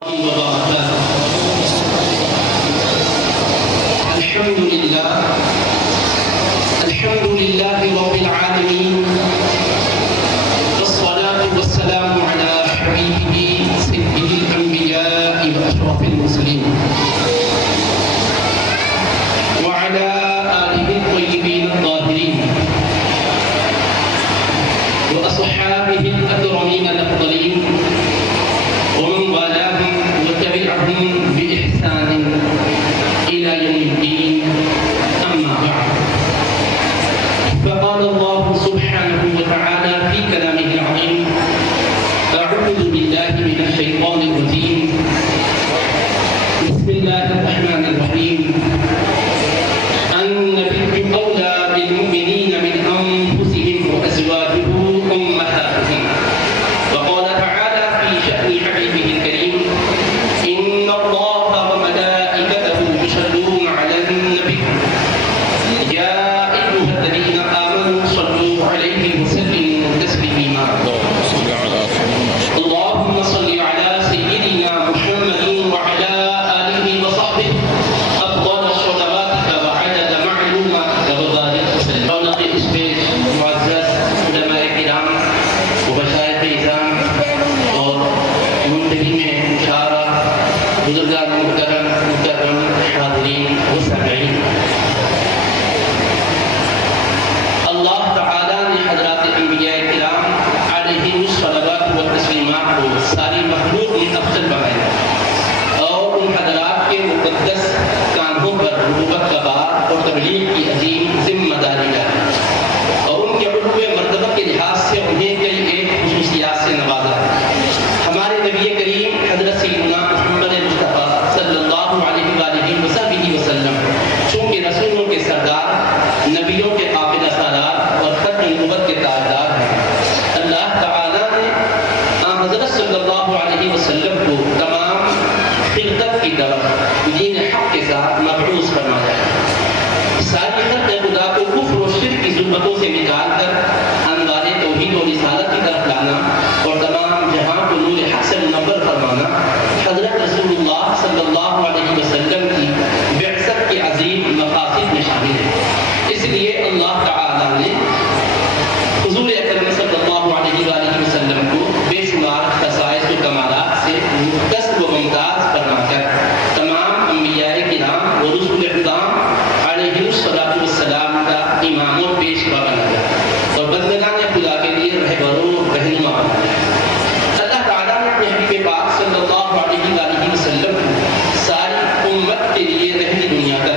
وبركاته. الحمد لله رب العالمين، والصلاة والسلام على حبيبه سيد الأنبياء وأشرف المرسلين وعلى آله الطيبين الطاهرين وأصحابه الأكرمين الأفضلين ومن والاهم وتبعهم بإحسان إلى يوم الدين. أما بعد، فقال الله سبحانه وتعالى في كلامه العظيم: أعوذ بالله من الشيطان الرجيم، بسم الله الرحمن الرحيم. النبي أولى بالمؤمنين من أنفسهم وأزواجه أمهاتهم. وقال تعالى في شأن حبيبه الكريم: إن الله وملائكته يصلون على النبي يا أيها الذين آمنوا صلوا عليه وسلموا تسليما. اللهم صل على سيدنا محمد وعلى آله وصحبه أفضل صلواتك وعدد معلوماتك وبارك وسلم. رونق اسپیش معزز علماء کرام، مشائخ اعظام اور منتظم مشاعرہ، بزرگان محترم حاضرین و سامعین، اللہ تعالیٰ نے حضرات انبیاء کرام علیہم الصلوات و تسلیمات کو ساری مخلوق میں افضل بنایا اور ان حضرات کے مقدس کاندھوں پر نبوت کا بار اور تبلیغ کی عظیم ذمہ داری ڈالی اور ان کے علو مرتبہ کے لحاظ سے انہیں کئی ایک خصوصیات سے نوازا۔ ہمارے نبی کریم حضرت سیدنا محمد مصطفیٰ صلی اللہ علیہ وآلہ وسلم چونکہ رسولوں کے سردار، نبیوں کے قابل سالار اور ختم نبوت کے تاجدار ہیں، اللہ تعالیٰ نے حضرت صلی اللہ علیہ وسلم کو تمام خلقت کی طرف دین حق کے ساتھ مبعوث فرمایا ہے۔ ساری خلق خدا کو کفر و شرک کی ظلمتوں سے نکال کر انوار توحید و رسالت کی طرف لانا اور تمام جہاں کو نور حق سے منور فرمانا حضرت رسول اللہ صلی اللہ علیہ وسلم کی بعثت کے عظیم مقاصد میں شامل ہے۔ اس لیے اللہ تعالیٰ نے حضور اکرم صلی اللہ علیہ وآلہ وسلم کو بے شمار خصائص و کمالات سے مختص و ممتاز فرما کر تمام انبیاء کرام و رسول اعظام علیہ السلام کا امام و پیشوا بنایا اور بندگان خدا کے لیے رہبر و رہنما بنایا۔ اللہ تعالیٰ نے اپنے حبیب پاک صلی اللہ علیہ وآلہ وسلم کو ساری امت کے لیے رہنی دنیا کا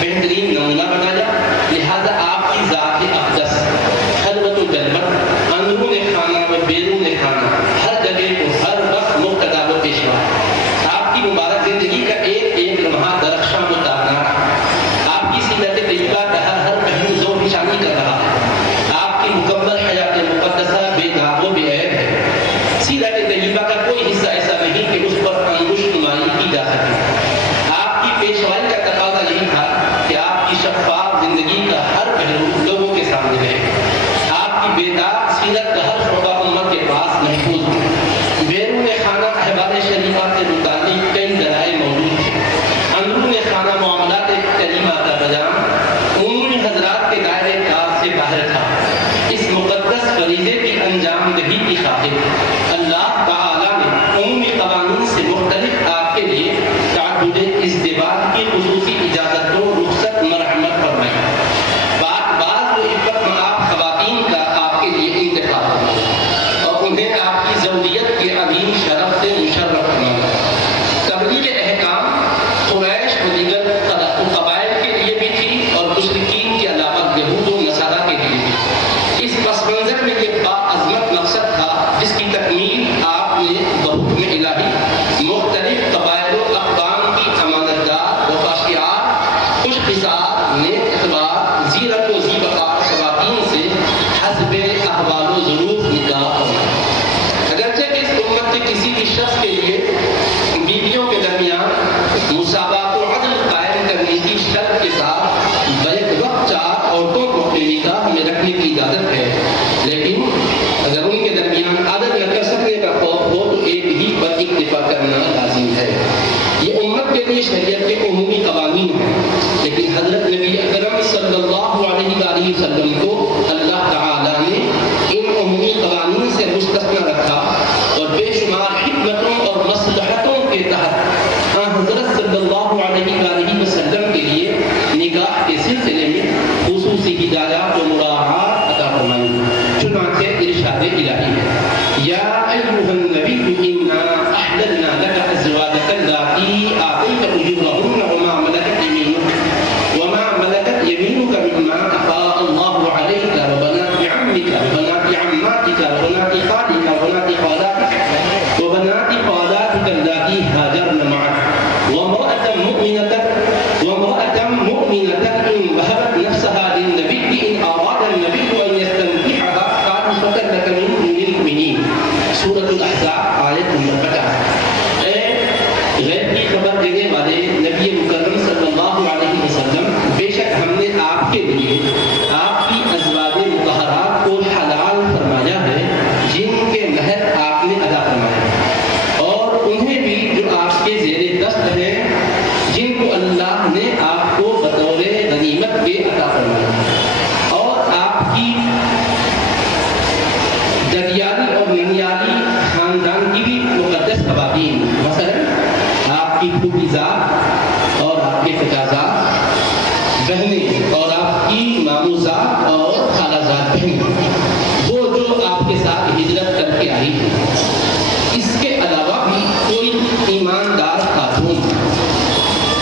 بہترین نمونہ بنایا، لہذا آپ کی ذات اقدس خلوت و جلوت، اندرون خانہ و بیرون خانہ، ہر جگہ کو ہر وقت مقتدا و پیشوا۔ آپ کی مبارک زندگی کا ایک ایک لمحہ درخشاں و تابناک، آپ کی سیرت طیبہ کا ہر پہلو ذوق نشانی کر رہا ہے۔ آپ کی مکمل حیات مقدسہ بے داغ و بے عیب ہے۔ سیرت طیبہ کا کوئی حصہ ایسا نہیں کہ اس پر انگشت نمائی کی جا سکے۔ آپ کی پیشوائی کا تقاضا یہی تھا کہ آپ کی شفاف زندگی کا ہر پہلو لوگوں کے سامنے رہے۔ آپ کی بے داغ سیرت کا ہر شعبہ امت کے پاس محفوظ ہو۔ بیرون خانہ احوال شریعہ سے متعلق کئی ذرائع موجود تھے۔ اندرون خانہ معاملات کریمہ کا بیان عمومی حضرات کے دائرے کار سے باہر تھا۔ اس مقدس فریضے کی انجام دہی کی خاطر اللہ تعالیٰ نے عمومی قوانین سے مختلف آپ کے لیے تعدد ازدواج کی خصوصی اجازت و رخصت مرحمت فرمائی۔ بعض و عفت مآب خواتین کا آپ کے لیے انتخاب ہوا اور انہیں آپ کی زوجیت کے عظیم شرف سے مشرف فرمایا۔ تبلیغ احکام قریش و دیگر قبائل کے لیے بھی تھی اور مشرکین کے علاوہ یہود و نصارہ کے لیے بھی۔ اس پس منظر میں یہ باعظمت مقصد تھا جس کی تکمیل آپ نے بحکم الہی مختلف قبائل و اقوام کی امانتدار وفاشیار خوش خصال نیک اخلاق زیرت و زیبقار خواتین سے حسب احوال و ظروف نکاح فرمایا۔ اگرچہ کہ اس امت کے کسی بھی شخص کے لیے بیویوں کے درمیان مساوات و عدل قائم کرنے کی شرط کے ساتھ بیک وقت 4 عورتوں کو اپنے نکاح میں رکھنے کی اجازت ہے، لیکن اگر ان کے درمیان عدل نہ کر سکنے کا خوف ہو تو ایک ہی پر اکتفا کرنا لازم ہے۔ شریعت کے عمومی قوانین ہیں، لیکن حضرت نبی اکرم صلی اللہ علیہ وآلہ وسلم کو اللہ تعالیٰ نے ان عمومی قوانین سے مستثنی رکھا اور بے شمار حکمتوں اور مصلحتوں کے تحت حضرت صلی اللہ علیہ وآلہ وسلم کے لیے نکاح کے سلسلے میں خصوصی ہدایات و مراعات عطا فرمائی۔ چنانچہ ارشاد الہی ہے، یا ایھا النبی انا احللنا لک ازواجک اللاتی آتیت اجورہن وما ملکت یمینک مما افاء اللہ علیک وبنات عمک وبنات عماتک وبنات خالک وبنات خالاتک وبنات خالاتک اللاتی ہاجرن معک وامرأة مؤمنة إن وهبت نفسها للنبي إن أراد النبي أن يستنكحها خالصة لك من دون المؤمنين۔ سورۃ الاحزاب آیت نمبر 50۔ غیب کی خبر دینے والے نبی مکرم صلی اللہ علیہ وسلم، بے شک ہم نے آپ کے لیے آپ کی ازواج مطہرات کو حلال فرمایا ہے جن کے مہر آپ نے ادا فرمایا، اور انہیں بھی جو آپ کے زیر دست ہیں جن کو اللہ نے آپ کو بطور غنیمت کے عطا فرمایا، اور آپ کی دریالی اور ننیالی خاندان کی بھی مقدس خواتین، مثلا آپ کی پھوپھیزاد اور آپ کے چچازاد بہنیں اور آپ کی ماموزاد اور خالازاد بہنیں، وہ جو آپ کے ساتھ ہجرت کر کے آئی ہیں۔ اس کے علاوہ بھی کوئی ایماندار خاتون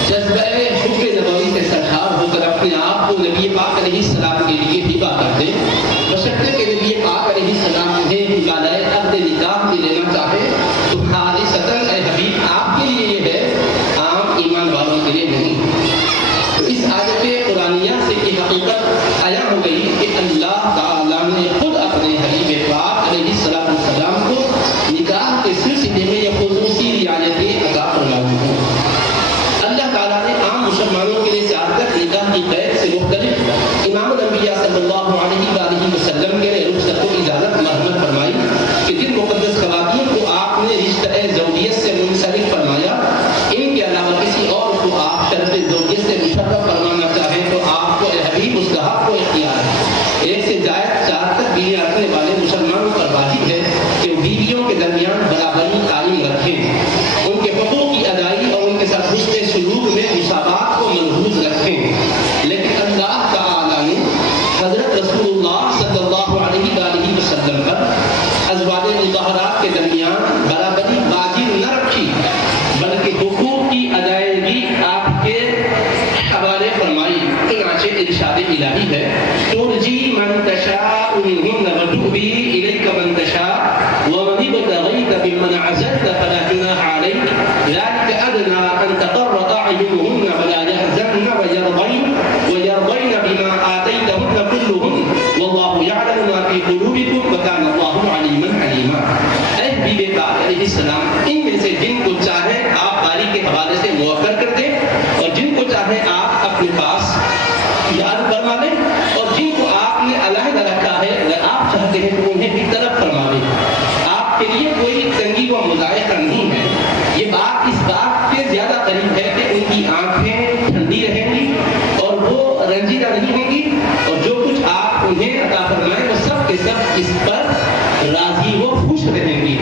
جذبہ حب نبوی سے سرشار ہو کر اپنے آپ کو نبی پاک علیہ السلام کے لیے ہبہ کر دے، بشرطے کہ نبی پاک علیہ السلام انہیں نکالائے عقد نکاح میں لینا چاہے تو خالصتاً اے حبیب آپ کے لیے یہ ہے، عام ایمان والوں کے لیے نہیں۔ تو اس آیت قرآنیہ سے یہ حقیقت عیاں ہو گئی کہ اللہ تعالیٰ نے خود اپنے حبیب پاک علیہ السلام کو نکاح کے سلسلے میں یہ خصوصی رعایتیں عطا فرمائی ہیں۔ اللہ تعالیٰ نے عام مسلمانوں کے لیے زیادت نکاح کی قید سے مختلف امام الانبیاء صلی اللہ علیہ وآلہ وسلم کے رخصت و اجازت مرحمت فرمائی کہ جن مقدس خواتین کو آپ نے رشتہ زوجیت سے منسلک فرمایا، ان کے علاوہ کسی اور کو آپ شرط زوجیت سے مشرف فرمانا چاہیں تو آپ کو اے حبیب اس کا حق و اختیار ہے۔ ایک سے زائد 4 تک بیویاں رکھنے والے مسلمانوں پر واجب ہے کہ بیویوں کے درمیان برابری قائم رکھیں، ان کے حقوق کی ادائیگی اور ان کے ساتھ حسن سلوک میں مساوات کو ملحوظ رکھیں۔ لیکن اللہ تعالیٰ نے حضرت رسول اللہ صلی اللہ علیہ وآلہ وسلم پر ازواج مطہرات کے درمیان برابری واجب نہ رکھی، بلکہ حقوق کی ادائیگی آپ کے حوالے فرمائی۔ چنانچہ ارشاد الہی ہے، ترجی من تشاء منہن وتؤوی الیک من تشاء ومن ابتغیت ممن عزلت فلا جناح علیک ذلک ادنی ان تقر اعینہن ولا یحزن ویرضین بما آتیتہن کلہن واللہ یعلم ما فی قلوبکم وکان اللہ علیما حلیما۔ اے حبیب پاک علیہ السلام، ان میں سے جن کو چاہے آپ باری کے حوالے سے موخر کر دیں اور جن کو چاہے آپ اپنے پاس یاد فرما لیں، اور جن کو آپ نے علیحدہ رکھا ہے اگر آپ چاہتے ہیں تو انہیں بھی طلب فرما لیں۔ آپ کے لیے کوئی تنگی و مضائقہ نہیں ہے، یہ بات اس بات کے زیادہ قریب ہے کہ ان کی آنکھیں ٹھنڈی رہیں گی اور وہ رنجیدہ نہیں ہوں گی، اور جو کچھ آپ انہیں عطا فرمائیں وہ سب کے سب اس پر راضی و خوش رہیں گی،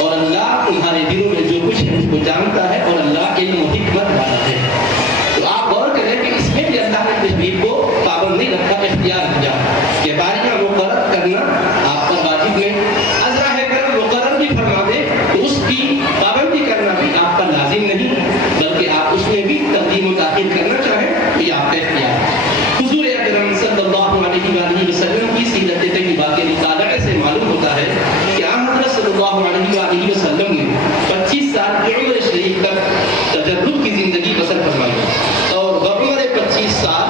اور اللہ تمہارے دلوں میں جو کچھ ہے اس کو جانتا ہے، اور اللہ علم و حکمت والا ہے۔ تو آپ غور کریں کہ اس میں بھی اللہ نے تشبیہ کو پابند نہیں رکھا، اختیار کیا کہ باریاں مقرر کرنا آپ پر واجب نہیں، عذرا ہے کرم مقرر بھی فرما دے تو اس کی پابندی کرنا بھی آپ پر لازم نہیں، بلکہ آپ اس میں بھی تقدیم و تاخیر کرنا چاہیں تو یہ آپ کا اختیار ہے۔ حضور اکرم صلی اللہ علیہ وآلہ وسلم کی سیرت طیبہ کے مطالعے سے معلوم ہوتا ہے کہ حضرت صلی اللہ علیہ وآلہ وسلم نے 25 سال کی عمر شریف تک تجرد کی زندگی بسر فرمائی، اور بعمر 25 سال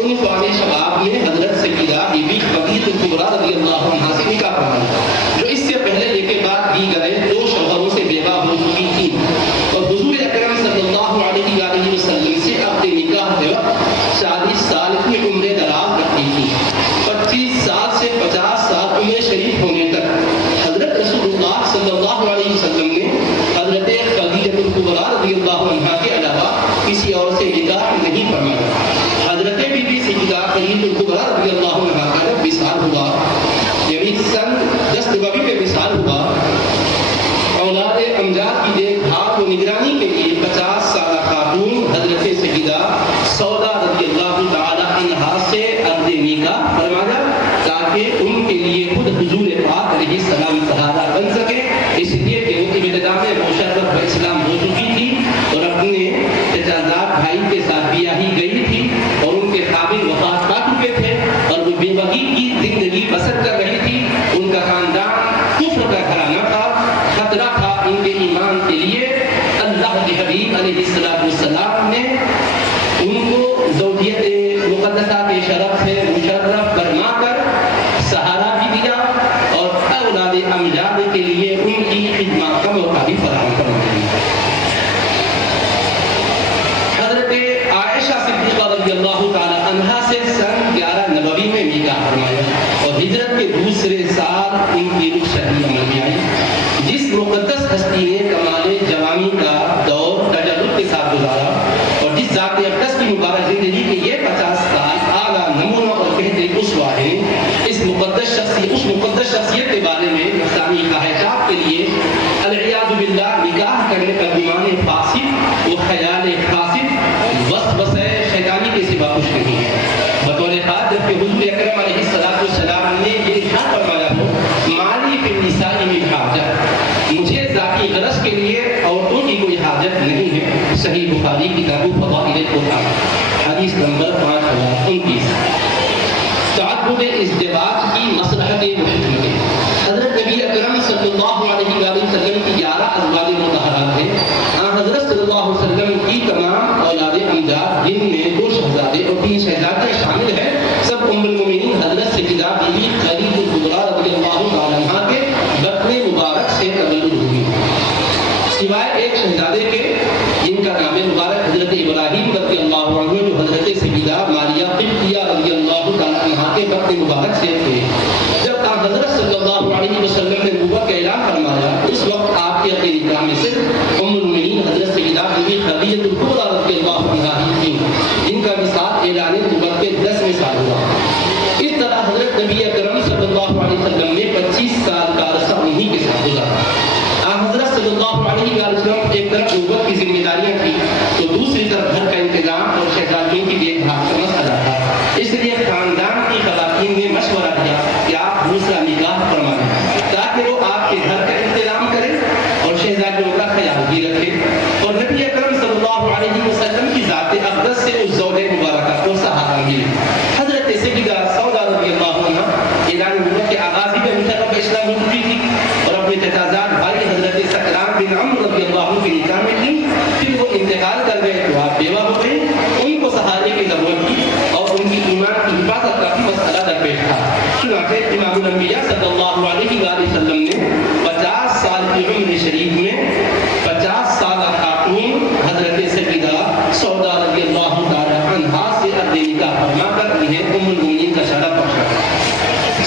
ان قوام شباب نے حضرت سیدہ بی بی خدیجہ کبریٰ رضی اللہ عنہا سے نکاح فرمایا، جو اس سے پہلے لے کے بعد دیگر 2 شوہروں سے بیوہ ہو چکی تھی، اور حضور اکرم صلی اللہ علیہ وآلہ وسلم سے اپنے نکاح کے وقت 40 سال کی عمر دراز رکھتی تھی۔ 25 سال سے 50 سال عمر شریف ہونے تک حضرت رسول اللہ صلی اللہ علیہ وسلم نے حضرت خدیجہ کبریٰ رضی اللہ عنہا کے علاوہ سہارا بن سکے، اس لیے کہ وہ ابتدا میں مشرف اسلام ہو چکی تھی اور اپنے اعتزاز بھائی کے ساتھ بیاہی گئی تھی اور ان کے قابل وفات پا چکے تھے اور وہ بے بغی کی زندگی بسر کر رہی تھی. ان کا خاندان کفر کا گھرانہ تھا، خطرہ تھا ان کے ایمان کے لیے. اللہ کے حبیب علیہ السلام نے ان کو زوجیت مقدسہ کے شرف سے مشرف فرما کر سہارا بھی دیا اور اولاد امجاد کے لیے ان کی خدمات کا موقع بھی فراہم کر دیا. حضرت عائشہ صدیقہ رضی اللہ تعالی عنہا سے سن 11 نبوی میں نکاح فرمایا اور ہجرت کے دوسرے سال ان کی رخصتی عمل میں آئی. جس مقدس ہستی نے کمال جوانی کا دور تجرب کے ساتھ گزارا اور جس ذات اقدس کی مبارک زندگی کے یہ 50 سال اعلیٰ نمونہ اور بہترین اسوہ ہے، اس مقدس شخصیت کے بارے میں اسلامی خواہشات کے لیے العیاذ باللہ نکاح کرنے کا گمان فاسد و خیال فاسد وسوسہ شیطانی کے سوا کچھ نہیں ہے. بطور خاص جبکہ حضور اکرم علیہ السلام نے یہ ارشاد فرمایا ہو مالی فی النساء من حاجت، مجھے ذاتی غرض کے لیے عورتوں کی کوئی حاجت نہیں ہے. صحیح بخاری کتاب فضائل القرآن حدیث نمبر 5029. تعدد ازدواج کی مصلحت و حکمت. حضرت نبی اکرم صلی اللہ علیہ وسلم کی 11 ازواج مطہرات ہیں. حضرت صلی اللہ علیہ وسلم کی تمام اولاد امجاد جن میں 2 شہزادے اور 3 شہزادیاں شامل ہیں سب ام المؤمنین حضرت سیدہ بی بی خدیجہ الکبریٰ رضی اللہ تعالی عنہا کے بطن مبارک سے تولد ہوئی، سوائے ایک شہزادے کے جن کا نام مبارک حضرت ابراہیم رضی اللہ عنہ جو حضرت سیدہ ماریہ قبطیہ رضی اللہ تعالی عنہا کے بطن مبارک سے تھے. جب حضرت صلی اللہ علیہ وسلم نے نبوت کا اعلان فرمایا اس وقت آپ کے عقیدہ نکاح میں صرف ام المؤمنین حضرت سیدہ بی بی خدیجہ الکبریٰ رضی اللہ عنہا ہی تھیں جن کا وصال اعلان نبوت کے 10ویں سال ہوا. اس طرح حضرت نبی اکرم صلی اللہ علیہ وسلم نے 25 سال کا عرصہ انہی کے ساتھ گزارا. حضرت صلی اللہ علیہ وسلم ایک طرف نبوت کی ذمہ داریاں تھیں تو دوسری طرف گھر کا انتظام اور شہزادیوں کی دیکھ بھال کا مسئلہ تھا. اس لیے خاندان کی خواتین نے مشورہ دیا کہ آپ دوسرا نکاح فرمائیں تاکہ وہ آپ کے گھر کا انتظام کریں اور شہزادیوں کا خیال بھی رکھیں اور نبی اکرم صلی اللہ علیہ وسلم کی ذات اقدس سے اس زوج مبارکہ کو سہارا ملے. حضرت سیدہ سودا رضی اللہ عنہا اعلان نبوت کے آغاز ہی میں مشرف اسلام ہو چکی تھی اور اپنے تجازات بھائی حضرت سکران بن عمرو رضی اللہ عنہ کے نکاح میں تھی. پھر وہ انتقال کر گئے تو آپ بیوہ ہو گئے. ان کو سہارے کی ضرورت تھی اور ان کی ایمان کی حفاظت کا بھی مسئلہ درپیش تھا. چنانچہ امام الانبیاء صلی اللہ علیہ وسلم نے 50 سال کی عمر شریف میں 50 سالہ خاتون حضرت سیدہ سودا رضی اللہ تعالی عنہا سے عقد نکاح فرما کر انہیں ام المؤمنین کا شرف بخشا.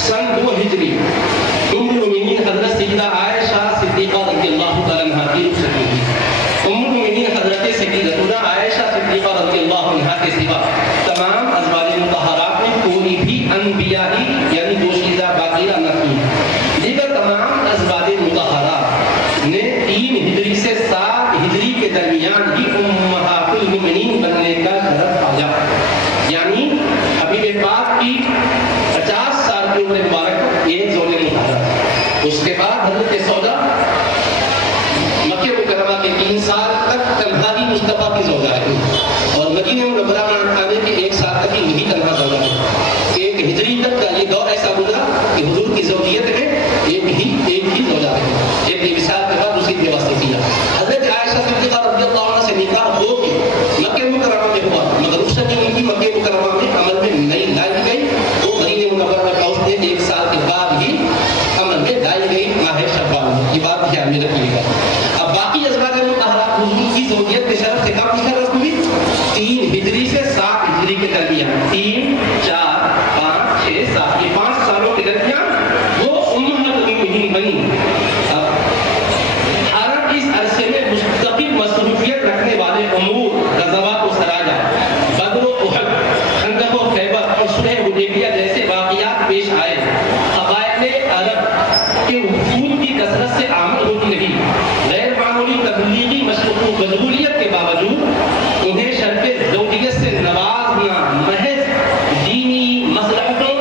سن 2 ہجری ام المؤمنین حضرت سیدہ عائشہ صدیقہ رضی اللہ تعالی عنہا کی رخصتی ہوئی. ام المؤمنین حضرت سیدہ عائشہ صدیقہ رضی اللہ عنہا کے سوا تمام ازواج مطہرات میں کوئی بھی انبیائی یعنی دوشیزہ باقیہ نہ تھی. دیگر تمام ازواج مطہرات نے 3 ہجری سے 7 ہجری کے درمیان ہی امہات المؤمنین بننے کا شرف پایا. یعنی حبیب پاک کی 50 سال کی عمر مبارک یہ زوج مطہرہ. اس کے بعد حضرت سودا مکہ مکرمہ کے 3 سال تک تنہا ہی مصطفیٰ کی زوجہ ہے اور مدینہ منورہ میں آنے کے 1 سال تک ہی وہی تنہا زوجہ ہے. 1 ہجری تک کا یہ دور ایسا گزرا کہ حضور کی زوجیت میں ایک ہی زوجہ ہے. ایک وصال کے بعد دوسری واسطے کیا. حضرت عائشہ صدیقہ رضی اللہ عنہ سے نکاح ہو کے مکہ مکرمہ میں ہوا مگر رخصتی ان کی مکہ مکرمہ میں عمل میں نہیں لائی گئی. وہ مدینہ منورہ میں پہنچنے 1 سال کے بعد ہی عمل میں لائی گئی ماہ شوال. یہ بات دھیان میں رکھیے گا. اب باقی ازواج مطہرات حضور کی زوجیت کے شرف سے کب مشرف ہوئی؟ 3 ہجری سے 7 ہجری کے درمیان. 3 4 5 6 7 یہ 5 سالوں کے درمیان وہ امہات المؤمنین بنی. حالانکہ اس عرصے میں مستقل مصروفیت رکھنے والے امور غزوات و سرایا بدر و احد خندق و خیبر اور صلح حدیبیہ جیسے واقعات پیش آئے. قبائل عرب کے وفود کی کثرت سے آمد ہوتی رہی. غیر معمولی تبلیغی مشغولیت کے باوجود انہیں شرف زوجیت سے نوازنا محض دینی مصلحتوں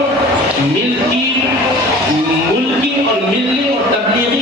ملکی اور ملی اور تبلیغی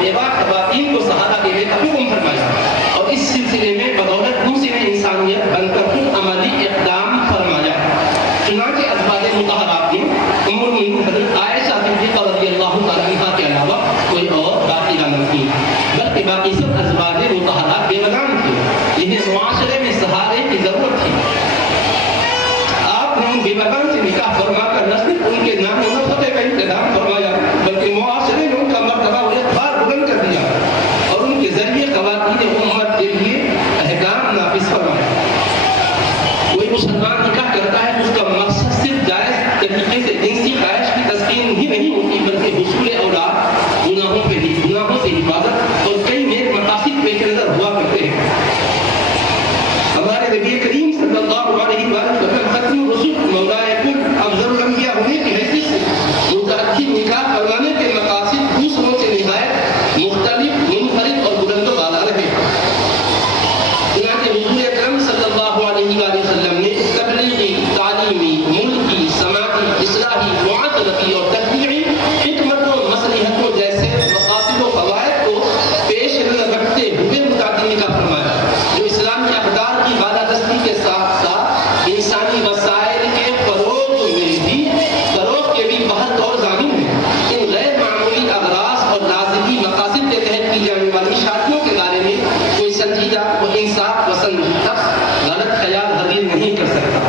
بیوہ خواتین کو سہارا دینے کا حکم فرمایا اور اس سلسلے میں بدولت موسم انسانیت بن کر خود عملی اقدام فرمایا. چنانچہ ازواج مطہرات میں ام المؤمنین حضرت عائشہ صدیقہ رضی اللہ تعالیٰ عنہا کے علاوہ کوئی اور باقی نہ تھی، بلکہ باقی سب ازواج مطہرات بیوگان تھے جنہیں معاشرے میں سہارے کی ضرورت تھی. آپ نے ان بیوگان سے نکاح فرما کر نہ صرف ان کے نام و نسب کا انتظام فرمایا بلکہ معاشرے میں ان کا مرتبہ و اعتبار بلند کر دیا اور ان کے ذریعے خواتین امت کے لیے احکام نافذ فرمایا. کوئی مسلمان نکاح کرتا ہے اس کا مقصد صرف جائز طریقے سے جنسی خواہش کی تسکین ہی نہیں ہوتی بلکہ حصول اولاد، گناہوں سے حفاظت اور کئی نیک مقاصد پیش نظر ہوا کرتے ہیں. ہمارے نبی کریم صلی اللہ علیہ وسلم ختم الرسول مولا کل افضل الانبیاء ہونے کی حیثیت سے متعدد نکاح فرمانے کے مقاصد دوسروں سے نہایت مختلف، منفرد اور بلند و بالا رہے. چنانچہ حضور اکرم صلی اللہ علیہ وآلہ وسلم نے تبلیغی، تعلیمی، ملکی، سماجی، اصلاحی، معاشرتی اور تشریعی حکمتوں، مصلحتوں جیسے مقاصد و فوائد کو پیش نظر رکھتے ہوئے متعدد نکاح فرمایا جو اسلامی اقدار کی بالادستی کے ساتھ ساتھ انسانی وسائل کے فروغ کے بھی بہت اور ضامن ہیں. ان غیر معمولی اغراض اور لازمی مقاصد کے تحت کی جانے والی شادیوں کے بارے میں کوئی سنجیدہ و انصاف پسند شخص غلط خیال ہرگز نہیں کر سکتا.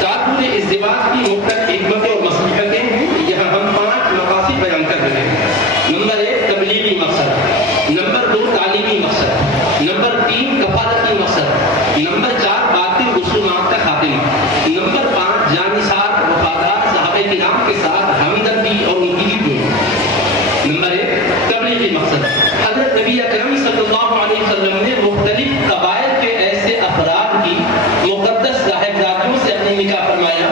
تعدد ازدواج کی مختلف حکمتیں اور مصلحتیں ہیں. یہاں ہم 5 مقاصد بیان کر رہے ہیں. نمبر 1 تبلیغی مقصد، نمبر 2 تعلیمی مقصد، نمبر 3 کفالتی مقصد، نمبر 4 باطل رسومات کا خاتمہ، نمبر 5 جانثار وفادار صحابہ کرام کے ساتھ ہمدردی اور ان کی جدوجہد. نمبر 1 تبلیغی مقصد. حضرت نبی اکرم صلی اللہ علیہ وسلم نے مختلف قبائل کے ایسے افراد کی مقدس صاحبزادیوں سے اپنے نکاح فرمایا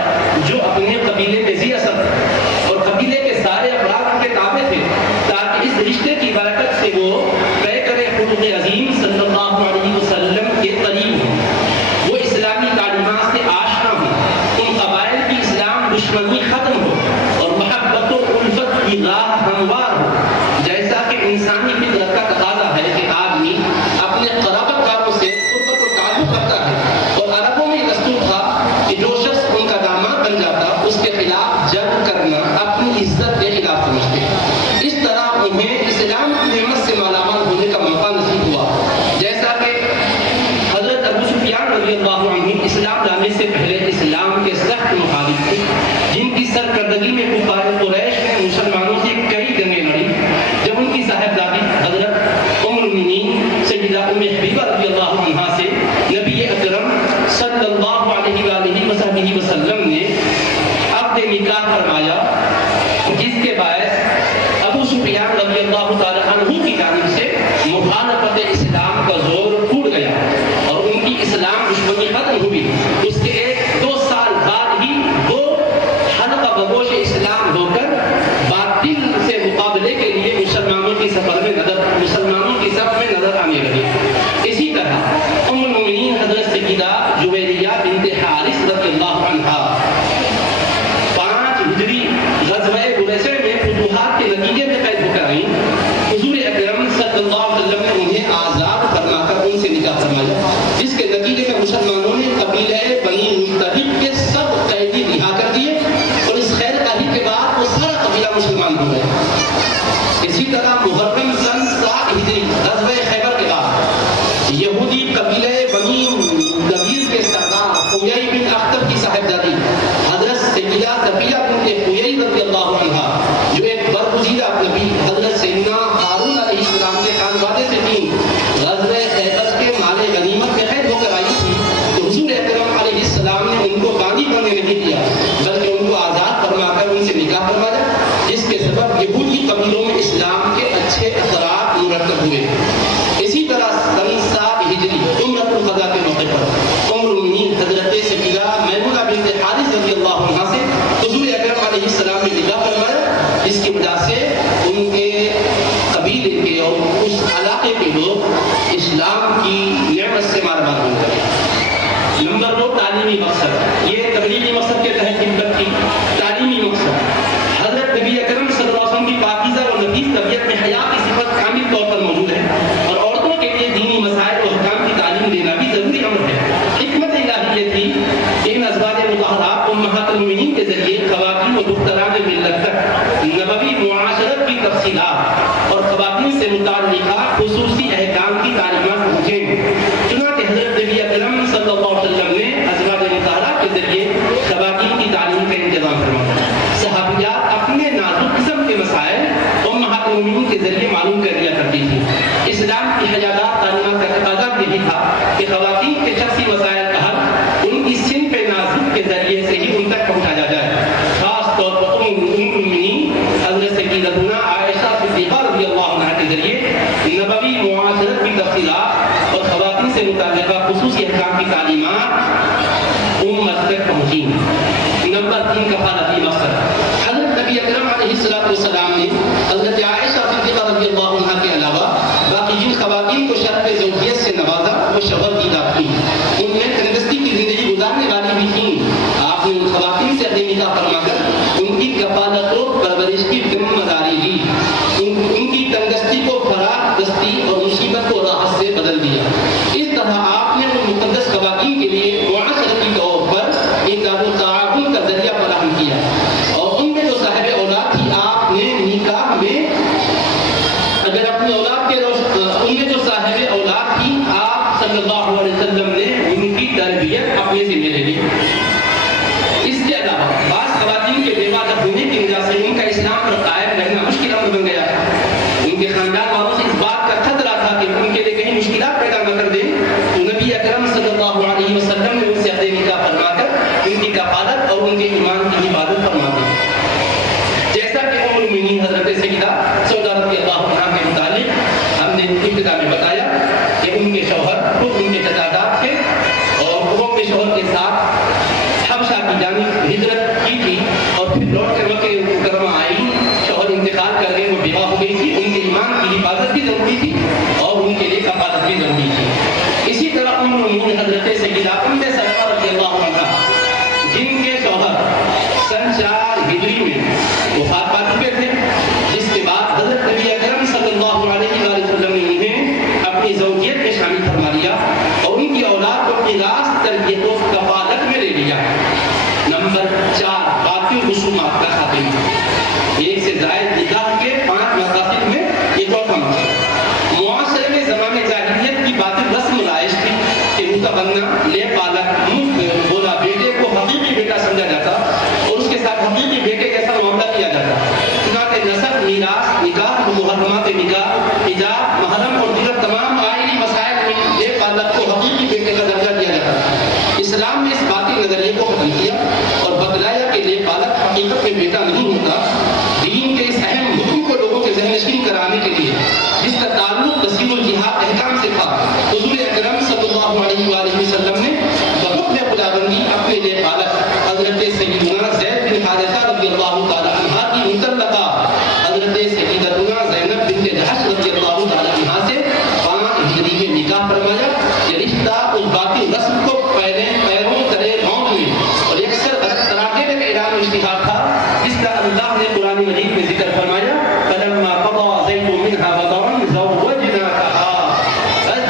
جو اپنے قبیلے میں ذی اثر تھے اور قبیلے کے سارے افراد ان کے تابع تھے تاکہ اس رشتے کی برکت سے وہ پیکر خلق عظیم صلی اللہ علیہ وسلم کے قریب ہوں، وہ اسلامی تعلیمات سے آشنا ہوں، ان قبائل کی اسلام دشمنی ختم ہو اور محبت و الفت کی راہ ہموار ہو. جیسا کہ انسانی فطرت کا تقاضا ہے کہ آدمی اپنے قرابت داروں سے قربت و تعلق رکھتا ہے اور عربوں میں دستور تھا کہ جو شخص ان کا داماد بن جاتا اس کے خلاف جنگ کرنا اپنی عزت کے خلاف سمجھتے. اس طرح انہیں اسلام کی نعمت سے مالا مال ہونے کا موقع نصیب ہوا. جیسا کہ حضرت ابو سفیان رضی اللہ عنہ اسلام لانے سے پہلے اسلام کے سخت مخالف تھے جن کی سرکردگی میں کفار قریش نے مسلمانوں سے کئی جنگیں لڑی. جب ان کی صاحبزادی حضرت ام المؤمنین سیدہ ام حبیبہ رضی اللہ عنہا سے نبی اکرم صلی اللہ علیہ وآلہ وسلم نے عقد نکاح فرمایا جس کے باعث ابو سفیان رضی اللہ تعالی عنہ کی جانب سے مخالفت اسلام کا زور ٹوٹ گیا اور ان کی اسلام دشمنی ختم ہوئی. اس کے 1-2 سال بعد ہی وہ حلقہ بگوش اسلام ہو کر باطل سے مقابلے کے لیے مسلمانوں کی صف میں نظر آنے لگے. اسی طرح ام المؤمنین حضرت سیدہ جویریہ بنت حارث رضی اللہ عنہا 5 ہجری غزوہ قریظہ میں فتوحات کے نتیجے میں قید ہو کر آئیں. حضور اکرم صلی اللہ علیہ وسلم نے انہیں آزاد فرما کر ان سے نکاح فرمایا جس کے نتیجے میں مسلمانوں نے قبیلہ بنی مطلب کے سب قیدی رہا کر دیے اور اس خیر کاری کے بعد وہ سارا قبیلہ مسلمان ہو گیا. اسی طرح محرم سن 7 ہجری غزوہ خیبر کے بعد یہودی قبیلہ بنی نذیر کے سردار حیی بن اخطب کی صاحبزادی حضرت سیدہ صفیہ بنت حیی رضی اللہ عنہا جو ایک برگزیدہ نبی حضرت سیدنا ہارون علیہ السلام کے خانوادے سے تھی غزوہ خیبر کے مال غنیمت میں قید ہو کر آئی تھی تو حضور اکرم علیہ السلام نے ان کو باندھی بننے نہیں دیا بلکہ ان کو آزاد فرما کر ان سے نکاح فرمایا جس کے سبب یہودی قبیلوں میں اسلام کے اچھے اثرات مرتب ہوئے. اسی طرح سن 7 ہجری عمرۃ القضاء کے موقع پر ام المؤمنین حضرت سیدہ میمونہ بنت حارث رضی اللہ عنہا سے حضور اکرم علیہ السلام نے نکاح فرمایا جس کی وجہ سے ان کے قبیلے کے اور اس علاقے کے لوگ اسلام کی نعمت سے مالامال ہو گئے. نمبر 2 تعلیمی مقصد. یہ تبلیغی مقصد کے تحت حکمت کی. تعلیمی مقصد حضرت نبی اکرم صلی اللہ علیہ وسلم کی پاکیزہ اور نفیس طبیعت میں حیا کی صفت کامل اور خواتین سے متعلقہ خصوصی احکام کی تعلیمات پہنچیں۔ چنانچہ حضرت نبی اکرم صلی اللہ علیہ وسلم نے ازواج مطہرات کے ذریعے خواتین کی تعلیم کا انتظام فرمایا۔ صحابیات اپنے نازک قسم کے مسائل امہات المومنین کے ذریعے معلوم کر دیا کرتی تھی۔ اسلام کی حجازات تعلیمات کا تقاضا یہی تھا کہ خواتین کے شخصی مسائل کا حل ان کی صنف نازک کے ذریعے سے ہی ان تک پہنچایا جائے۔ خاص طور پر المومنین حضرت سیدتنا عائشہ صدیقہ رضی اللہ عنہا کے ذریعے نبوی معاشرت کی تفصیلات اور خواتین سے متعلقہ خصوصی احکام کی تعلیمات امت تک پہنچی۔ نمبر 3، کفالتی مقصد۔ حضرت نبی اکرم علیہ السلام نے حضرت عائشہ صدیقہ رضی اللہ عنہا کے علاوہ باقی جن خواتین کو شرف زوجیت سے نوازا وہ شوہر کی داد کی، ان میں تندرستی کی زندگی گزارنے والی بھی تھیں۔ آپ نے ان خواتین سے اپنے نکاح فرما کر ان کی کفالت و پرورش کی ذمہ داری لی، ان کی تندرستی کو فراغ دستی اور مصیبت کو راحت سے بدل دیا۔ اس طرح آپ نے ان مقدس خواتین کے لیے معاشرتی طور پر ایک تعاون کا ذریعہ فراہم کیا، اور ان میں جو صاحب اولاد تھی آپ نے نکاح میں اگر اپنی اولاد کے ان میں جو صاحب اولاد تھی آپ صلی اللہ علیہ وسلم نے ان کی تربیت اپنے ذمہ لے لی۔ اس کے علاوہ بعض خواتین کے بیوہ جب ہونے کی وجہ سے ان کا اسلام پر قائم رہنا مشکل امر بن گیا۔ ان کے خاندان والوں سے اس بات کا خطرہ تھا کہ ان کے لیے کہیں مشکلات پیدا نہ کر دیں، تو نبی اکرم صلی اللہ علیہ وسلم نے ان سے اپنے نکاح فرما کر ان کی کفالت اور ان کے ایمان کی حفاظت فرما دی۔ جیسا کہ ام المؤمنین حضرت سیدہ سودا رضی اللہ عنہا کے متعلق ہم نے ابتدا میں بتایا کہ ان کے شوہر خود ان کے چچاداد تھے اور وہ اپنے شوہر کے ساتھ حبشہ کی جانب ہجرت کی تھی اور پھر لوٹ کر مکہ مکرمہ آئی۔ شوہر انتقال کر گئے، وہ بیوہ ہو گئی تھی، ان کے ایمان کی حفاظت بھی ضروری تھی اور ان کے لیے کفالت بھی ضروری تھی۔ اسی طرح ام المؤمنین حضرت سیدہ ام سلمہ رضی اللہ عنہا جن کے شوہر سن 4 ہجری میں وفات پا چکے تھے، جس کے بعد حضرت نبی اکرم صلی اللہ علیہ وآلہ وسلم نے انہیں اپنی زوجیت میں شامل فرما لیا اور ان کی اولاد کو اپنی راست تربیت و کفالت میں لے لیا۔ نمبر 4، باقی رسومات کا خاتمہ۔ ایک سے زائد نکاح کے 5 مقاصد میں یہ چوتھا مقصد۔ معاشرے میں زمانے جاہلیت کی باطل رسم رائج تھی کہ متبنہ لے پالک مفت بولا بیٹے کو حقیقی بیٹا سمجھا جاتا اور اس کے ساتھ حقیقی بیٹے جیسا معاملہ کیا جاتا۔ چنانچہ نسب، میراث، نکاح، محرمات نکاح، حجاب، محرم اور دیگر تمام آئلی مسائل میں لے پالک کو حقیقی بیٹے کا درجہ دیا جاتا۔ اسلام نے اس باطل نظریے کو ختم کیا اور بتلایا کہ لے پالک حقیقت میں بیٹا نہیں ہوتا۔ دین کے اس اہم حکم کو لوگوں کے ذہن نشین کرانے کے لیے جس کا تعلق تسلیم الجہاد احکام سے تھا، حضور اکرم صلی اللہ علیہ وآلہ وسلم نے بحکم خداوندی اپنے لے پالک حضرت سیدنا زید بن حارثہ رضی اللہ تعالی عنہ کی مطلقہ حضرت سیدتنا زینب بنت جحش رضی اللہ تعالی عنہ سے 5 ہجری میں نکاح فرمایا۔ یہ رشتہ اس باطل رسم کو پیروں تلے رونقنے اور یکسر تراغے کا اعلان و اشتہار تھا، جس کا اللہ نے قرآن مجید میں ذکر فرمایا، فَلَمَّا قَضَىٰ زَيْدٌ مِّنْهَا وَطَرًا زَوَّجْنَاكَهَا۔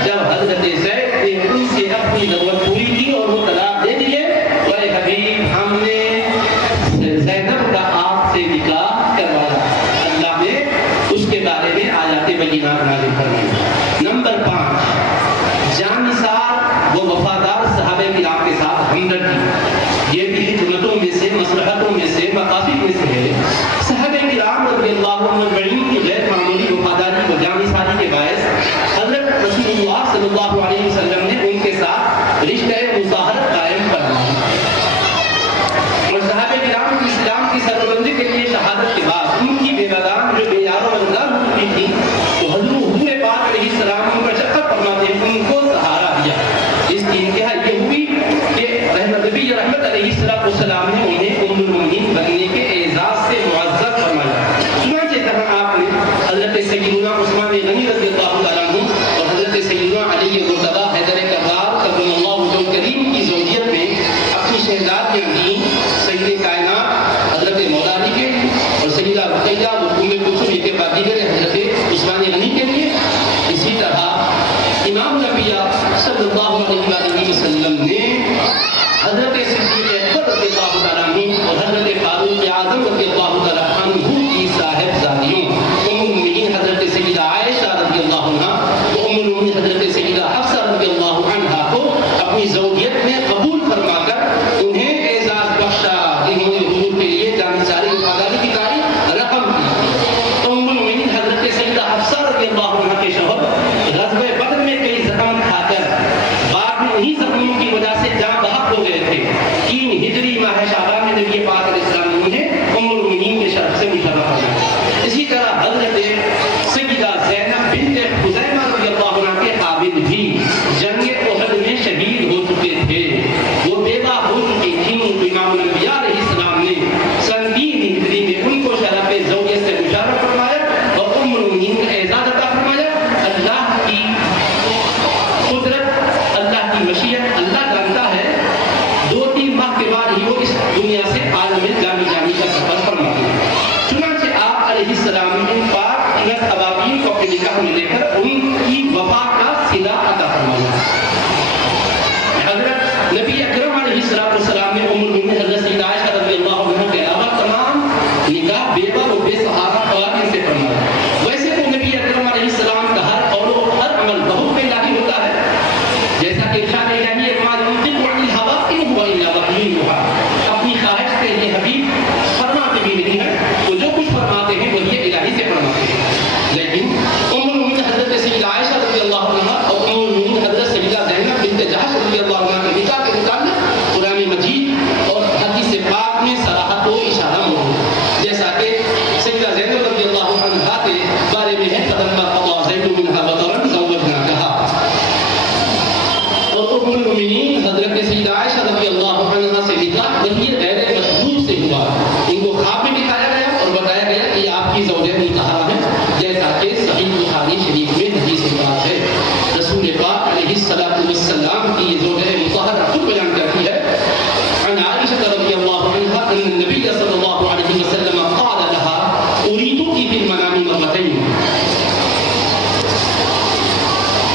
جب حضرت زید نے ان سے اپنی ضرورت پوری کی اور وہ طلاق دے دیے، تو اے حبیب ہم نے زینب کا آپ سے نکاح کروایا۔ اللہ نے اس کے بارے میں آیات بینات نازل فرمائی۔ نمبر 5، جانثار و وفادار صحابہ کرام کے ساتھ ہمدردی۔ یہ بھی حکمتوں میں سے، مصلحتوں میں سے، مقاصد میں سے ہے۔ صحابہ کرام رضی اللہ عنہم کی غیر معمولی وفاداری و جانثاری کے باعث حضرت رسول اللہ صلی اللہ علیہ وسلم نے ان کے ساتھ رشتہ مصاہرت قائم فرمایا، اور صحابہ کرام کی اسلام کی سربلندی کے لیے شہادت کے بعد ان کی بیوادان جو بے یار و مددگار ہو چکی تھی، تو حضور پاک علیہ زینب بنت خزیمہ رضی اللہ عنہ کے قابل بھی جنگ احد میں شہید ہو چکے تھے، وہ بیوہ ہو چکی تھیں، امام الانبیاء علیہ السلام نے سن 3 ہجری میں ان کو شرف زوجیت سے مشرف فرمایا اور ام المؤمنین کا اعزاز عطا فرمایا۔ اللہ کی قدرت، اللہ کی مشیت، اللہ جانتا ہے 2-3 ماہ کے بعد ہی وہ اس دنیا سے عالم جامی کا سفر فرماتے ہیں۔ چنانچہ آپ علیہ السلام نے ان پاک ابابین کو اپنے نکاح میں لے کر ان کی وفا کا صلہ عطا فرمایا۔ حضرت نبی اکرم علیہ السلام نے ام المؤمنین حضرت سیدہ عائشہ رضی اللہ عنہا کے علاوہ تمام نکاح بیوہ و بے سہارا خواتین سے فرمایا۔ ویسے تو نبی اکرم علیہ السلام کا ہر قول و ہر عمل بہت الہی ہوتا ہے، جیسا کہ ارشاد الہی ہے ما ينطق عن الهوى ان هو الا وحی یوحی، اپنی خواہش سے یہ حبیب فرماتے بھی نہیں ہے، وہ جو کچھ فرماتے ہیں وہی الہی سے فرماتے ہیں۔ لیکن ام المؤمنین حضرت سیدہ عائشہ رضی اللہ عنہا اور ام المؤمنین حضرت سیدہ زینب بنت جحش رضی اللہ عنہا کے نکاح کے متعلق قرآن مجید اور حدیث پاک میں صراحت و اشارہ موجود ہے، جیسا کہ سیدہ زینب رضی اللہ عنہا کے بارے میں ہے فلما قضى زید منها وطرا زوجناکہا، اور ام المؤمنین حضرت سیدہ عائشہ رضی اللہ عنہا سے نکاح وحی غیر مطلوب سے ہوا، ان کو خواب میں دکھایا گیا اور بتایا گیا کہ یہ آپ کی زوجہ مطہرہ ہے، جیسا کہ صحیح بخاری شریف میں حدیث پاک ہے۔ رسول پاک علیہ السلام کی یہ زوجہ مطہرہ خود بیان کرتی ہے، عن عائشہ رضی اللہ عنہا ان النبی صلی اللہ علیہ وسلم قال لها اریدک فی المنام مرتین،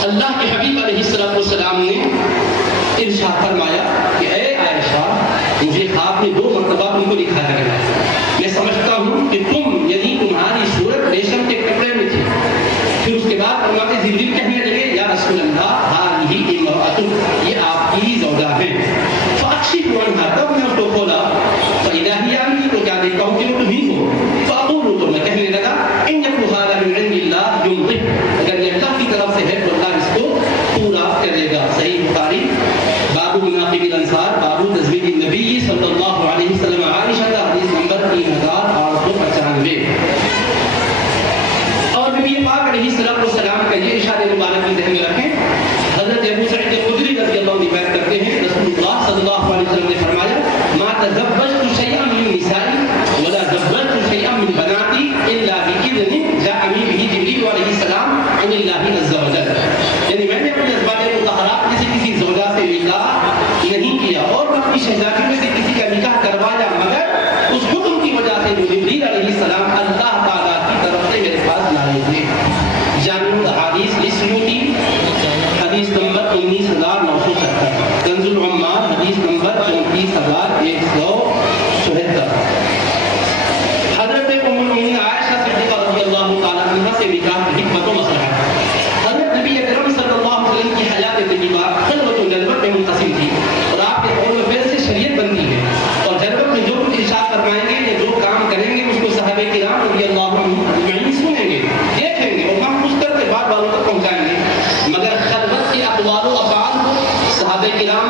اللہ کے حبیب علیہ السلام نے ارشاد فرمایا کہ اے عائشہ مجھے خواب میں 2 مرتبہ تم کو دکھایا گیا، میں سمجھتا ہوں کہ تم یعنی تمہاری صورت ریشم کے کپڑے میں تھی۔ پھر اس کے بعد فرماتے جبریل کہنے لگے یا رسول اللہ ہذہ امرأۃ، یہ آپ کی زوجہ ہے، فاکشف عنہا، تب میں اس کو کھولا فاذا ہی عنی، تو کیا دیکھتا ہوں کہ وہ تم ہی ہو، فاقول، تو میں کہنے لگا ان یکن ھذا من عند اللہ یمضہ، اگر یہ اللہ کی طرف سے ہے تو اللہ اس کو پورا کرے گا۔ صحیح بخاری باب مناقب الانصار باب تزویج النبی صلی اللہ علیہ وسلم عائشہ کا حدیث نمبر 3895۔ اور نبی پاک علیہ السلام کا یہ ارشاد مبارک بھی ذہن میں رکھیں، حضرت ابو سعید خدری رضی اللہ عنہ روایت کرتے ہیں رسول اللہ صلی اللہ علیہ وسلم نے فرمایا ما تزوجت شیئا من نسائی ولا زوجت شیئا من بناتی الا باذن جاءنی به جبریل علیہ السلام عن اللہ عز وجل، یعنی میں نے اپنی ازواج مطہرات میں سے کسی زوجہ سے نکاح نہیں کیا اور نہ اپنی شہزادی میں سے کسی کا نکاح کروایا مگر اس حکم کی وجہ سے جو جبریل علیہ السلام اللہ تعالیٰ کی طرف سے میرے پاس لائے تھے۔ جامع الاحادیث للسیوطی حدیث نمبر 19970، کنز العمار حدیث نمبر 34174۔ حضرت ام المؤمنین عائشہ صدیقہ رضی اللہ تعالیٰ عنہ سے نکاح کی حکمت و مصلحت۔ حضرت نبی اکرم صلی اللہ علیہ وسلم کی حیات طیبہ خلوت و جلوت میں منقسم تھی، اور آپ کے قول و فعل سے شریعت بنتی ہے، اور جلوت میں جو کچھ ارشاد فرمائیں گے یا جو کام کریں گے اس کو صحابہ کرام رضی اللہ عنہم اجمعین سنیں گے، دیکھیں گے اور محفوظ کر کے بعد والوں تک پہنچائیں گے، مگر خلوت کے اقوال و افعال کو صحابہ کرام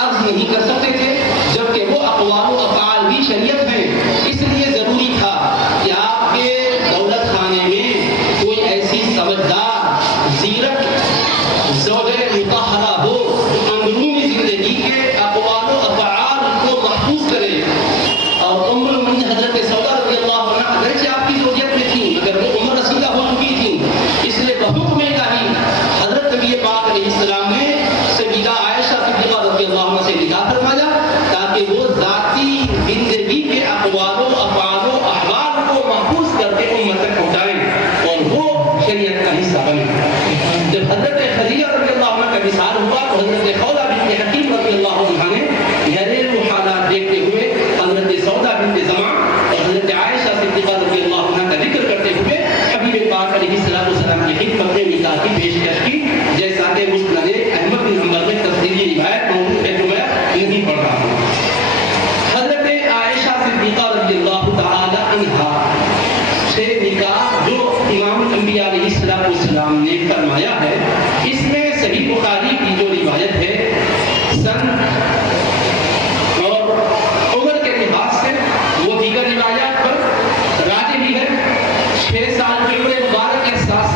عرض نہیں کر سکتے تھے، جبکہ وہ اقوال و افعال بھی شریعت ہیں، اس لیے ضروری تھا کہ آپ کے دولت خانے میں کوئی ایسی سمجھدار زیرت زوجہ مطہرہ ہو جو اندرونی زندگی کے اقوال و افعال کو محفوظ کرے۔ اور ام المؤمنین حضرت سودا رضی اللہ عنہا اگرچہ آپ کی زوجیت میں تھیں مگر وہ عمر رسیدہ ہو چکی تھیں، اس لیے بحکم الہی حضرت نبی پاک علیہ السلام نے سیدہ عائشہ صدیقہ رضی اللہ عنہا سے نکاح فرمایا تاکہ وہ ذاتی زندگی کے اقوال و افعال و احوال کو محفوظ کر کے امت تک پہنچائیں اور وہ شریعت کا حصہ بنے۔ جب حضرت خدیجہ رضی اللہ عنہ کا وصال ہوا تو حضرت خولہ بنت حکیم رضی اللہ عنہ نے گھریلو حالات دیکھتے ہوئے حضرت سودا بنت زمع اور حضرت عائشہ صدیقہ رضی اللہ عنہ کا ذکر کرتے ہوئے حبیب پاک علیہ السلام کی خدمت میں نکاح کی پیشکش کی، جیسا کہ مسند احمد بن حنبل میں تفصیلی روایت موجود ہے جو میں نہیں پڑھ رہا ہوں۔ حضرت عائشہ صدیقہ رضی اللہ تعالی عنہا سے نکاح جو امام الانبیاء علیہ السلام نے فرمایا ہے، اس میں صحیح بخاری کی جو روایت ہے سن اور عمر کے لحاظ سے وہ دیگر روایات پر راجح بھی ہے۔ 6 سال کے عمر مبارک کے ساتھ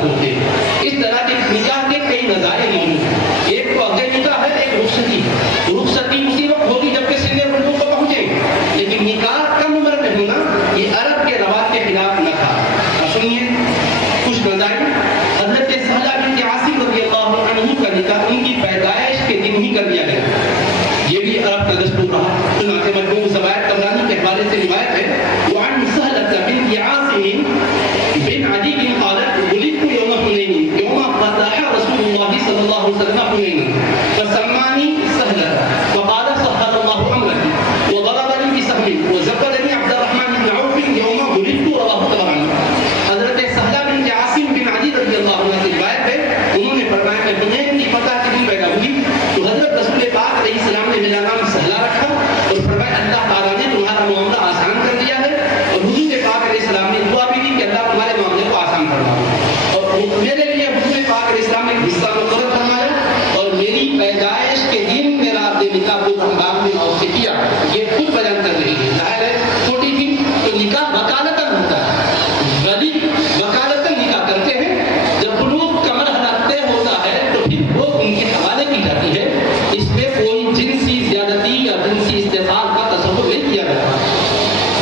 الگ ہوتے ہیں. اس طرح کے نکاح کے کئی نظائر موجود ہیں. ایک تو عقد نکاح ہے, ایک رخصتی. رخصتی اسی وقت ہوگی جب کہ سن بلوغ کو پہنچے, لیکن نکاح کم عمر میں ہونا یہ عرب کے رواج کے خلاف نہ تھا. اب سنیے کچھ نظائر. حضرت سہلہ بنت عاصم رضی اللہ عنہ کا نکاح ان کی پیدائش کے دن ہی کر دیا گیا. یہ بھی عرب کا دستور رہا. چنانچہ مجموع زوائد طبرانی کے حوالے سے روایت ہے, وعن سہلة بنت عاصم بن عدي قالت ولدت يوم حنين يوم فتح رسول الله صلى الله عليه وسلم حنينا فسماني سهلة وقال سهل الله امرك وضربني بسهم وزبدني عبد الرحمن بن عوف يوم ولدت. رواه الطبراني. حضرت سہلہ بنت عاصم بن عدی رضی اللہ عنہ سے روایت ہے, انہوں نے فرمایا کہ حنین کی فتح کے دن پیدا ہوئی تو حضرت رسول پاک علیہ السلام نے میرا نام سہلہ رکھا اور فرمایا اللہ تعالیٰ نے تمہارا معاملہ آسان کر دیا ہے. اور حضور پاک علیہ السلام نے دعا بھی کی کہ اللہ تمہارے معاملے کو آسان فرمائے. اور میرے لیے حضور پاک علیہ السلام نے حصہ مقرر فرمایا اور میری پیدائش کے دن میرا اپنے نکاح کو ہنگام میں موت سے کیا. یہ خود بیان کر رہی ہے. ظاہر ہے چھوٹی تھی تو نکاح وکالتاً ہوتا ہے, ولی وکالتاً نکاح کرتے ہیں. جب بلوغ کا مرحلہ طے ہوتا ہے تو پھر وہ ان کے حوالے کی جاتی ہے. اس میں کوئی جنسی زیادتی یا جنسی استحصال کا تصور نہیں کیا جاتا,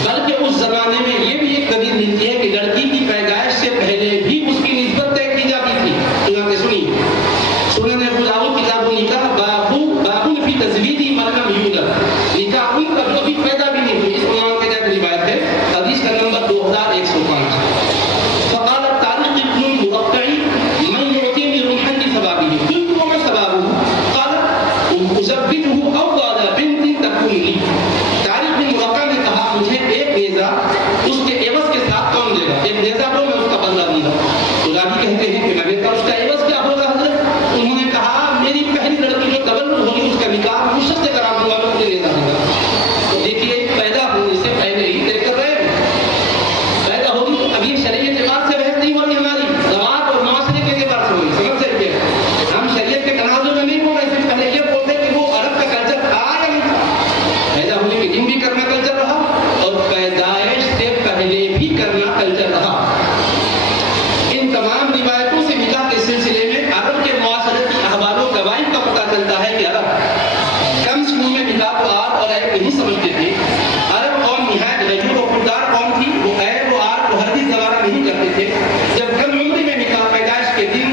بلکہ اس زمانے میں یہ بھی ایک دلیل ملتی ہے کہ لڑکی کی پیدائش سے پہلے بھی اس کی نسبت طے کی جاتی تھی. چنانچہ سنیے سنن ابو داؤد کتاب النکاح باب فی تزویج من لم یولد, نکاح ان کا جو ابھی پیدا بھی نہیں ہوئی, اس عنوان کے تحت روایت ہے. حدیث کا نمبر 2105. فقال الطارق بن المرقع من يعطيني رمحا لثوابه قلت وما ثوابه قال ازوجه اول بنت تكون لي. طارق بن مرقع نے کہا مجھے ایک نیزہ اس کے عوض کے ساتھ کون دے گا, ایک نیزہ دو میں اس کا بدلہ دوں گا. تو راوی کہتے ہیں کہ میں نے کہا اس کا عوض کیا ہوگا حضرت؟ انہوں نے کہا میری پہلی لڑکی جو تولد ہوگی اس کا نکاح مشرف سے کرا دوں گا, میں مجھے نیزہ دوں گا. تو دیکھیے پیدا ہونے سے پہلے ہی طے کر رہے ہیں. پیدا ہوگی تو ابھی شریعت کے بعد سے بحث نہیں ہوگی, ہماری زماعت اور معاشرے کے اعتبار سے ہوگی. سمجھ سکتے ہیں ہم شریعت کے تناظر میں نہیں بول رہے, اس سے پہلے یہ بولتے کہ وہ عرب کا کلچر تھا یا نہیں تھا. پیدا ہونے کے دن بھی کرنا کلچر رہا اور پیدائش سے پہلے بھی کرنا کلچر رہا. ان تمام روایتوں سے نکاح کے سلسلے میں عرب کے معاشرتی احوال و قواعد کا پتہ چلتا ہے کہ عرب کم سنوں میں نکاح کو آر اور عیب نہیں سمجھتے تھے. عرب قوم نہایت غیور و خوددار قوم تھی. وہ عیب و آر کو ہرگز گوارا نہیں کرتے تھے. جب کم عمری میں نکاح پیدائش کے دن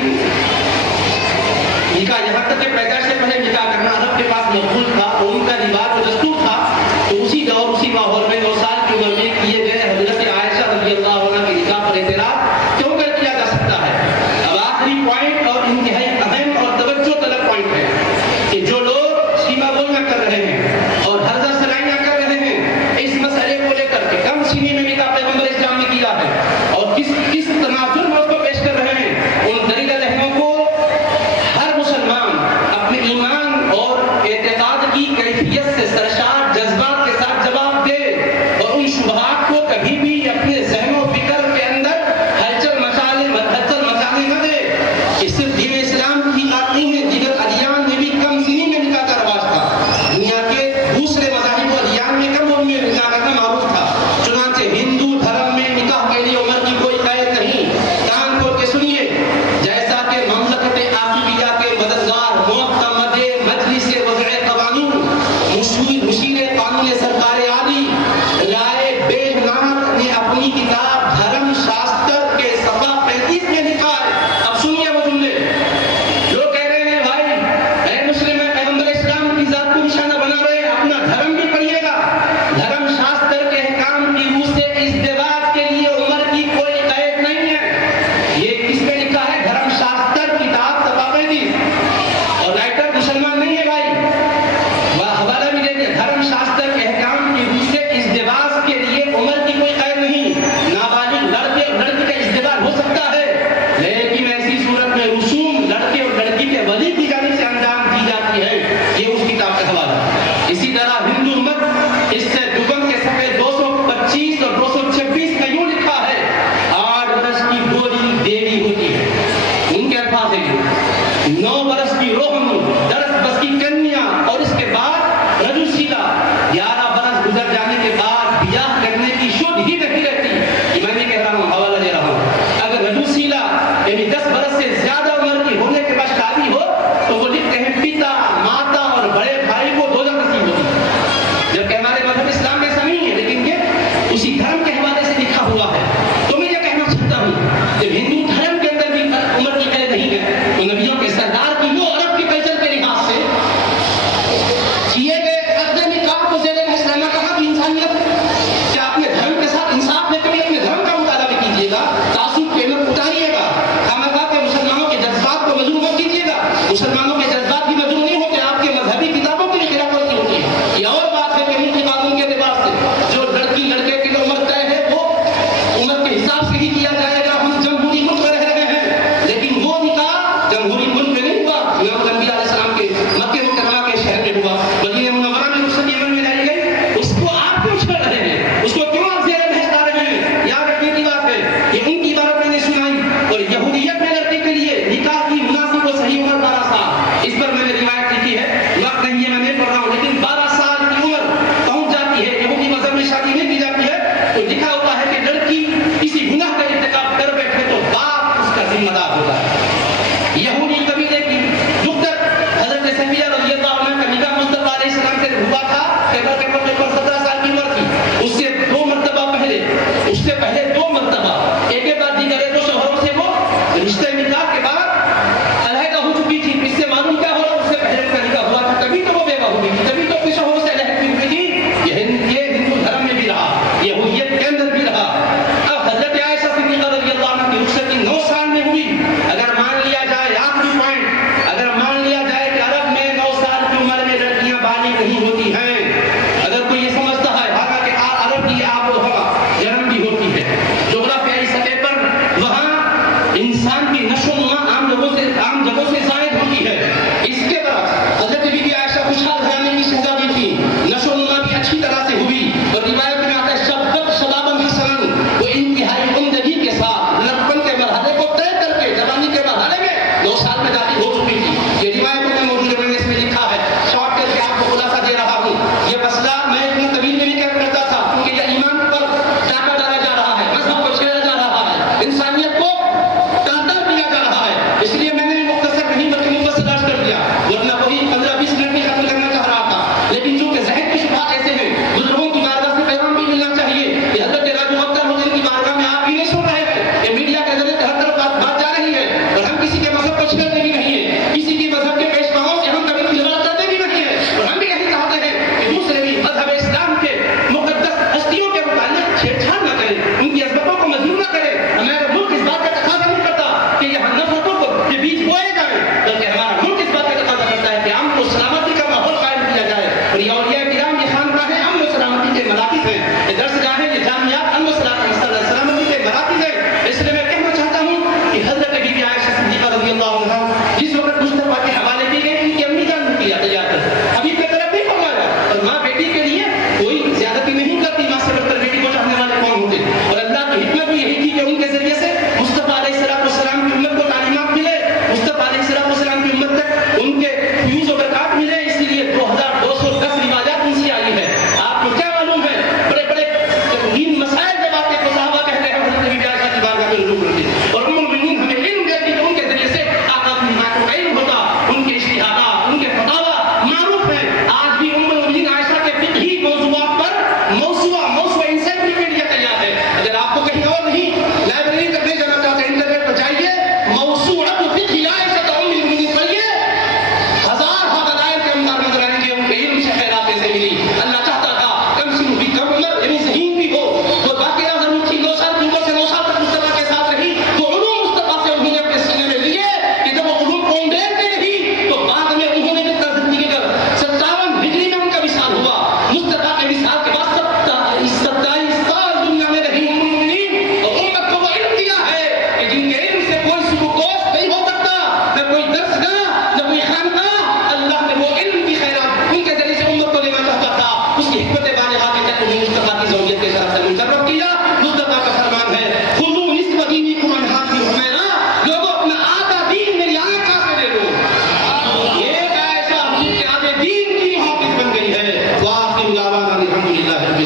نکاح, یہاں تک کہ پیدائش سے پہلے نکاح کرنا عرب کے پاس مقبول تھا اور ان کا رواج و دستور تھا, تو اسی دور اسی ماحول میں 9 سال کی عمر میں کیے گئے حضرت عائشہ رضی اللہ عنہ کے نکاح پر اعتراض کیوں کر کیا جا سکتا ہے؟ اب آخری پوائنٹ اور انتہائی اہم اور توجہ طلب پوائنٹ ہے کہ جو لوگ سیما بولنا کر رہے ہیں اور حرزہ سرائیاں کر رہے ہیں اس مسئلے کو لے کر کے کم سینے میں نکاح پیغمبر اسلام نے کیا ہے اور کس تناظر میں اس کو پیش کر رہے ہیں, ان دلیل ذہنوں کو ہر مسلمان اپنے ایمان اور اعتقاد کی کیفیت سے سرشار جذبات کے ساتھ جواب دے اور ان شبہات کو کبھی بھی اپنے ذہن و فکر کے اندر ہلچل مچانے نہ دے. کہ صرف دین اسلام کی بات نہیں ہے, دیگر ادیان میں بھی کم سنی میں نکاح کا رواج تھا. دنیا کے دوسرے مذاہب و ادیان میں کم عمر میں نکاح کرنا معروف تھا. چنانچہ ہندو دھرم میں نکاح کے لیے عمر کی کوئی قید نہیں. کان کھول کے سنیے, جیسا کہ مملکت عاقبیہ کے مددگار معتمد مجلس وضع قوانین مشیر قانون سرکار عالی رائے بے نام نے اپنی سے پہلے 2 مرتبہ ایک کے بعد دیگر 2 شوہروں سے وہ رشتے نکاح کے بعد علیحدہ ہو چکی تھی. اس سے معلوم کیا ہو رہا اس سے پہلے اس کا نکاح ہوا تھا, تبھی تو وہ بیوہ ہوئی تھی, تبھی تو اپنے شوہروں سے علیحدہ ہوئی تھی. یہ ہندو دھرم میں بھی رہا, یہودیت کے اندر بھی رہا. اب حضرت عائشہ صدیقہ رضی اللہ عنہ کی رخصتی 9 سال میں ہوئی. اگر مان لیا جائے آخری پوائنٹ, اگر مان لیا جائے کہ عرب میں 9 سال کی عمر میں لڑکیاں بالغ نہیں ہوتی ہیں, اگر کوئی یہ سمجھتا ہے حالانکہ عرب کی آب و ہوا گرم بھی ہوتی ہے, جغرافیائی سطح پر وہاں انسان کی نشو و نما عام جگہوں سے زائد ہوتی ہے. اس کے بعد حضرت بی بی عائشہ خوشحال گھرانے کی شہزادی تھی, نشو و نما بھی اچھی طرح سے ہوئی, اور روایت میں آتا ہے شبت شبابً حسنًا, وہ انتہائی عمدگی کے ساتھ لڑکپن کے مرحلے کو طے کر کے جوانی کے مرحلے میں 9 سال میں داخل ہو چکی تھی. یہ روایتوں میں موجود ہے, میں نے اس میں لکھا ہے, شارٹ کر کے آپ کو خلاصہ دے رہا ہوں. یہ مسئلہ میں اتنا طویل میں نہیں کرتا تھا کیونکہ یہ ایمان پر ڈاکہ ڈالا جا رہا ہے, مذہب کو چھیڑا جا رہا ہے, انسانیت کو ٹانٹا دیا جا رہا ہے, اس لیے میں نے مختصر نہیں بلکہ مفصل کر دیا, ورنہ وہی 15-20 منٹ میں ختم کرنا چاہ رہا تھا. لیکن چونکہ ذہن کے شبہات ایسے ہیں, بزرگوں کی بارگاہ سے پیغام بھی ملنا چاہیے کہ حضرت راجو اختر حسین کی بارگاہ میں آپ بھی نہیں سن رہے ہیں, یہ میڈیا کے ذریعے ہر طرف بات جا رہی ہے, اور ہم کسی کے مذہب کو چھیڑتے بھی نہیں ہیں, کسی کی مذہب کے پیشواؤں سے ہم کبھی خلوت کرتے بھی نہیں ہیں, اور ہم بھی یہی چاہتے ہیں کہ دوسرے بھی مذہب اسلام کے مقدس ہستیوں کے متعلق چھیڑ چھاڑ نہ کریں, ان کی عظمتوں کو مظلوم نہ کریں. ہمارا ملک اس بات کا تقاضا نہیں کرتا کہ یہاں نفرتوں کے بیچ بوئے جائیں, بلکہ ہمارا ملک اس بات کا تقاضا کرتا ہے کہ ہم کو سلامتی کا ماحول قائم کیا جائے. اور یہ اولیاء کرام یہ خانقاہیں امن و سلامتی کے مراکز ہیں, یہ درسگاہیں یہ جامعات امن و سلامتی کے مراکز ہیں. اس لیے میں کہنا چاہتا ہوں کہ حضرت بی بی عائشہ صدیقہ رضی اللہ عنہا جس وقت مصطفیٰ کے حوالے کی گئی, ان کی امی جان نے کیا تیار کر حبیب کی طرف نہیں فرمایا, اور ماں بیٹی کے لیے کوئی زیادتی نہیں کرتی, ماں سے بڑھ کر بیٹی کو چاہنے والے کون ہوتے, اور اللہ کی حکمت بھی یہی تھی کہ ان کے ذریعے سے مصطفیٰ علیہ السلام کی امت کو تعلیمات ملے, مصطفیٰ علیہ السلام کی امت تک ان کے فیوز و برکات ملے. اس لیے 2210 روایات ان سے آئی ہے. آپ کو کیا معلوم ہے, بڑے بڑے دین مسائل جب آتے تو صحابہ کہتے ہیں حضرت بی بی عائشہ کی بارگاہ میں رجوع کرتے, اور ام المؤمنین ہمیں علم دیتی کہ ان کے ذریعے سے آقا کی بات کو علم ہوتا, ان کے اجتہادات, ان کے فتاوی معروف ہیں. آج بھی ام المؤمنین عائشہ کے فقہی موضوعات پر موسوعہ انسائکلوپیڈیا تیار ہے. اگر آپ کو کہیں اور نہیں لائبریری تک نہیں جانا چاہتے, انٹرنیٹ پر جائیے, موسوعۃ فقہ عائشہ ام المؤمنین پڑھیے, 1000 دلائل کے اندر نظر آئیں گے, ان کے علم سے خیرات سے ملی. اللہ چاہتا تھا کم سن بھی کم عمر یعنی ذہین بھی ہو, تو باقی ضرور تھی 9 سال کی عمر سے 9 سال تک مصطفیٰ کے ساتھ رہی, تو علوم مصطفیٰ سے انہوں نے اپنے سینے میں لیے کہ جب وہ علوم کو اونڈیلتے رہی تو بعد میں انہوں نے جتنا زندگی کر 57 ہجری میں ان کا وصال ہوا. مصطفیٰ کے وصال کے بعد 27 سال دنیا میں رہی ام المؤمنین, اور امت کو وہ علم دیا ہے کہ جن کے علم سے کوئی سبکدوش نہیں ہو سکتا, نہ کوئی درسگاہ, نہ کوئی خانقاہ. اللہ نے وہ علم کی خیرات ان کے ذریعے سے امت کو لینا چاہتا تھا, اس کی حکمت بالغہ کے تحت انہیں مصطفیٰ کی زوجیت کے طرف سے منتخب کیا. مصطفیٰ کا فرمان